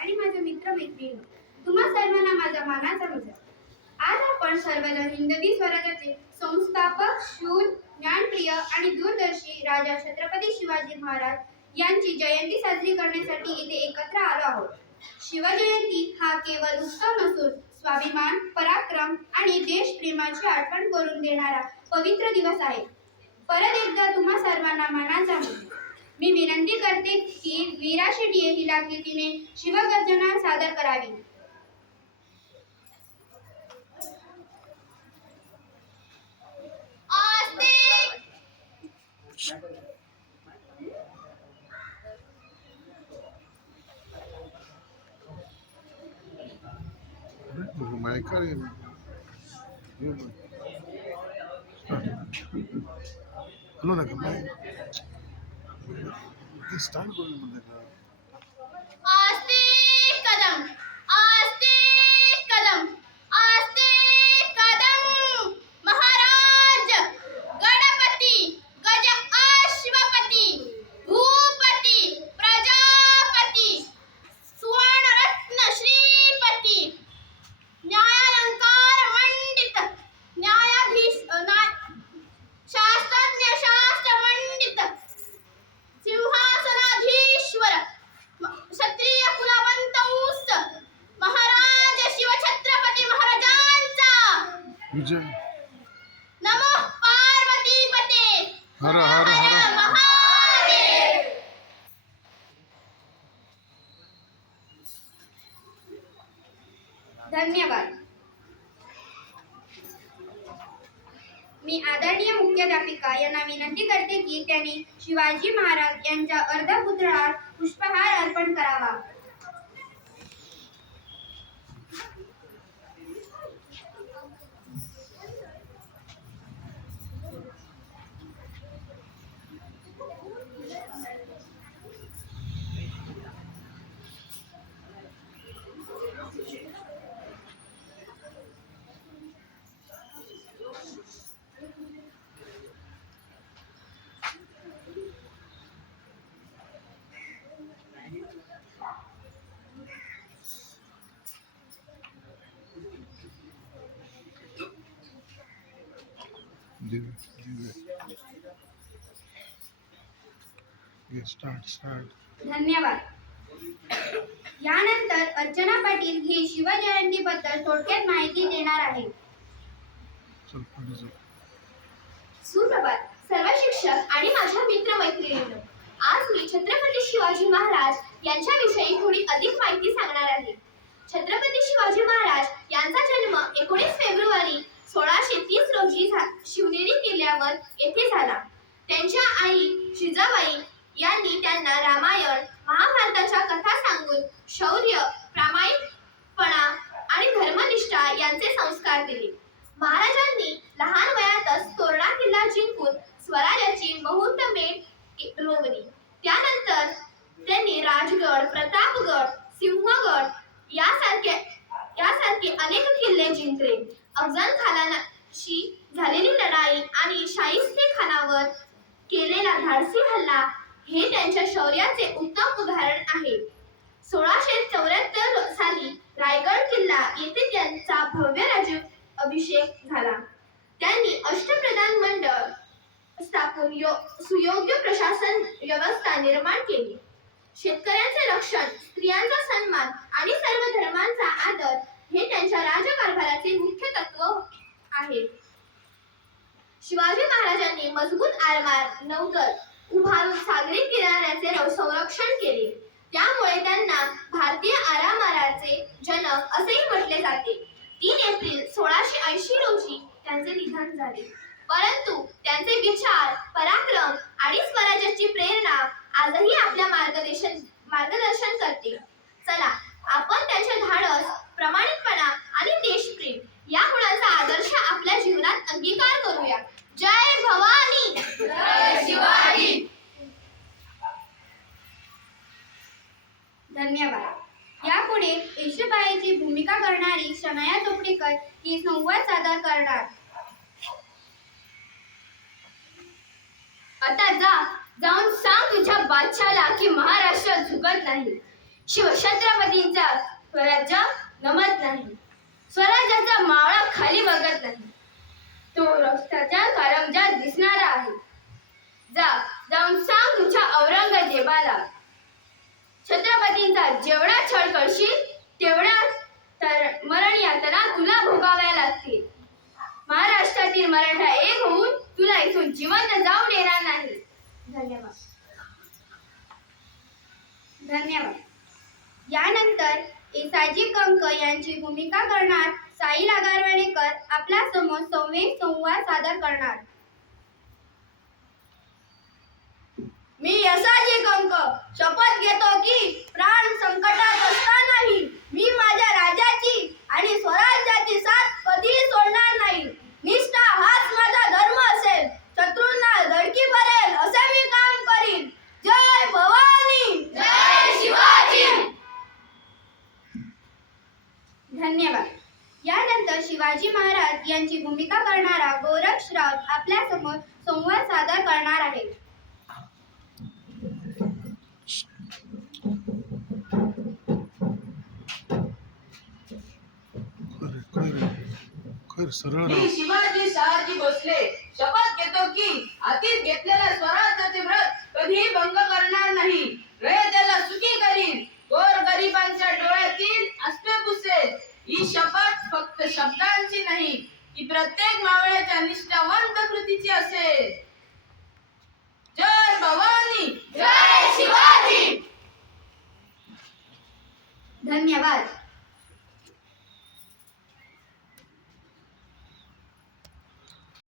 आणि माझे मित्र मैत्रिणी, तुम्हा सर्वांना माझा मानाचा नमस्कार. आज आपण सर्वजण हिंदवी स्वराज्याचे संस्थापक, शूर, ज्ञानप्रिय आणि दूरदर्शी राजा छत्रपती शिवाजी महाराज यांची जयंती साजरी करण्यासाठी इथे एकत्र आलो आहोत. शिवजयंती हा केवळ उत्सव नसून स्वाभिमान, पराक्रम आणि देशप्रेमाची आठवण करून देणारा पवित्र दिवस आहे. परत एकदा तुम्हा सर्वांना मानाचा नमस्कार. मी विनंती करते की वीरा शेट्टी हिला कीर्तीने शिवगर्जना सादर करावी. Hello, start going. आस्ते कदम आस्ते कदम आस्ते कदम महाराज गणपती गज अश्वपती भूपती प्रजापती सुवर्णरत्न श्रीपती न्यायालंकार मंडित न्यायाधीश शास्त्रज्ञ शास्त्र मंडित सिंहासनाधीश्वर क्षत्रिय कुलवंतौस महाराज शिवछत्रपती महाराजांचा विजय. नमो पार्वतीपते हर हर हर महादेव. धन्यवाद. मी आदरणीय मुख्याध्यापिका यांना विनंती करते की त्यांनी शिवाजी महाराज यांच्या अर्धपुतळ्यास पुष्पहार अर्पण करावा. Start. धन्यवाद. यानंतर अर्चना पाटील ही शिवजयंतीबद्दल थोडक्यात माहिती देणार आहे. सुप्रभात सर्व शिक्षक आणि माझ्या मित्र मैत्रिणींनो, आज मी छत्रपती शिवाजी महाराज यांच्याविषयी थोडी अधिक माहिती सांगणार आहे. छत्रपती शिवाजी महाराज यांचा जन्म 19 फेब्रुवारी 1630 रोजी शिवनेरी किल्ल्यावर येथे झाला. त्यांच्या आई जिजाबाई यांनी त्यांना रामायण महाभारताच्या कथा सांगून शौर्य, प्रामाणिकपणा आणि धर्मनिष्ठा यांचे संस्कार दिले. महाराजांनी लहान वयातच तोरणा किल्ला जिंकून स्वराज्याची मुहूर्तमेढ रोवली. त्यानंतर त्यांनी राजगड, प्रतापगड, सिंहगड यासारखे अनेक किल्ले जिंकले. अफजल खानाशी झालेली लढाई आणि शाहिस्ते खानावर केलेला धाडसी हल्ला हे त्यांच्या शौर्याचे उत्तम उदाहरण आहे. 1674 साली रायगड किल्ला येथे त्यांचा भव्य राज्याभिषेक झाला. त्यांनी अष्टप्रधान मंडळ स्थापून सुयोग्य प्रशासन व्यवस्था निर्माण केली. शेतकऱ्यांचे रक्षण, स्त्रियांचा सन्मान आणि सर्व धर्मांचा आदर हे त्यांच्या राजकारभाराचे मुख्य तत्व आहे. शिवाजी महाराजांनी मजबूत आरमार नौदल उभारून सागरी किनाऱ्याचे संरक्षण केले. त्यामुळे त्यांना भारतीय आरमाराचे जनक असेही म्हटले जाते. 3 एप्रिल 1680 रोजी त्यांचे निधन झाले. परंतु त्यांचे विचार, पराक्रम आणि स्वराज्याची प्रेरणा आजही आपल्या मार्गदर्शन करते. चला आपण त्यांचे धाडस, प्रामाणिकपणा आणि देशप्रेम या गुणांचा आदर्श आपल्या जीवनात अंगीकार करूया. जय भवानी, जय शिवाजी. धन्यवाद. यापुढे येशूबाईची भूमिका करणारी शनाया चोपडेकर ही संवाद सादर करणार. आता जाऊन सांग तुझ्या बादशाला की महाराष्ट्र झुकत नाही. शिवछत्रपतींचा स्वराज्य नमत नाही, स्वराज्याचा मावळा खाली बघत नाही, तो रक्ताच्या कारंजात दिसणारा आहे. जाऊन सांग तुझ्या औरंगजेबाला, छत्रपतींचा जेवढा छळ करशील तेवढा तर मरण यातना तुला भोगाव्या लागतील. महाराष्ट्रातील मराठा एक होऊन तुला इथून जिवंत जाऊ देणार नाही. धन्यवाद. धन्यवाद. यानंतर एसाजी कंक यांची भूमिका करणार साई लागारवाडेकर आपल्या समोर संवाद सादर करणार. मी यसाजी कंक शपथ घेतो की प्राण संकटात असतानाही मी माझ्या राजाची आणि स्वराज्याची साथ कधीही सोडणार नाही. निष्ठा हाच माझा धर्म असेल. शत्रूंना धडकी भरेल असे मी काम करीन. जय भवानी, जय शिवाजी. धन्यवाद. यानंतर शिवाजी महाराज यांची भूमिका करणारा गोरक्ष राऊत आपल्या समोर संवाद सादर करणार आहे. खर सरळ मी राहा. शिवाजी शहाजी भोसले शपथ घेतो की हातीत घेतलेल्या स्वराज्याचे व्रत कधीही भंग करणार नाही. रयतेला सुखी करीन, गोरगरिबांच्या डोळ्यातील अश्रू पुसेल. ही शपथ फक्त शब्दांची नाही, ती प्रत्येक मावळ्याच्या निष्ठावंत कृतीची असेल. जय भवानी, जय शिवाजी. धन्यवाद.